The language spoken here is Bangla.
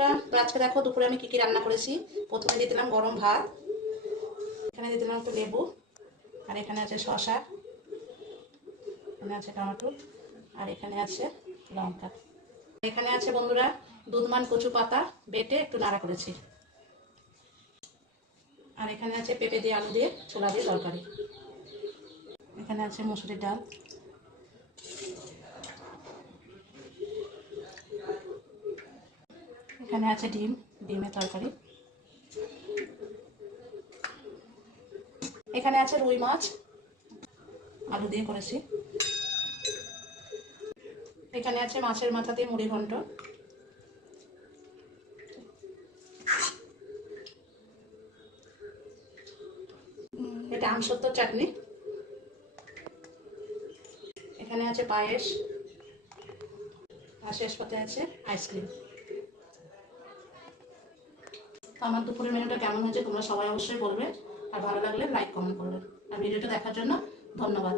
বন্ধুরা, তো আজকে দেখো দুপুরে আমি কি রান্না করেছি। প্রথমে দিয়ে দিলাম গরম ভাত, এখানে দিয়ে দিলাম একটু লেবু, আর এখানে আছে শসা, এখানে আছে টমেটো, আর এখানে আছে লঙ্কা। এখানে আছে বন্ধুরা দুধমান কচু পাতা বেটে একটু নাড়া করেছি, আর এখানে আছে পেঁপে দিয়ে আলু দিয়ে ছোলা দিয়ে তরকারি। এখানে আছে মুসুরির ডাল, এখানে আছে ডিমের তরকারি, এখানে আছে রুই মাছ আলু দিয়ে করেছি, এখানে আছে মাছের মাথা দিয়ে মুড়ি ঘন্ট, এটা আমসত্ত্বর চাটনি, এখানে আছে পায়েস, আর শেষ পাতে আছে আইসক্রিম। আমার দুপুরের মেনুটা কেমন হয়েছে তোমরা সবাই অবশ্যই বলবে, আর ভালো লাগলে লাইক কমেন্ট করবে। আর ভিডিওটা দেখার জন্য ধন্যবাদ।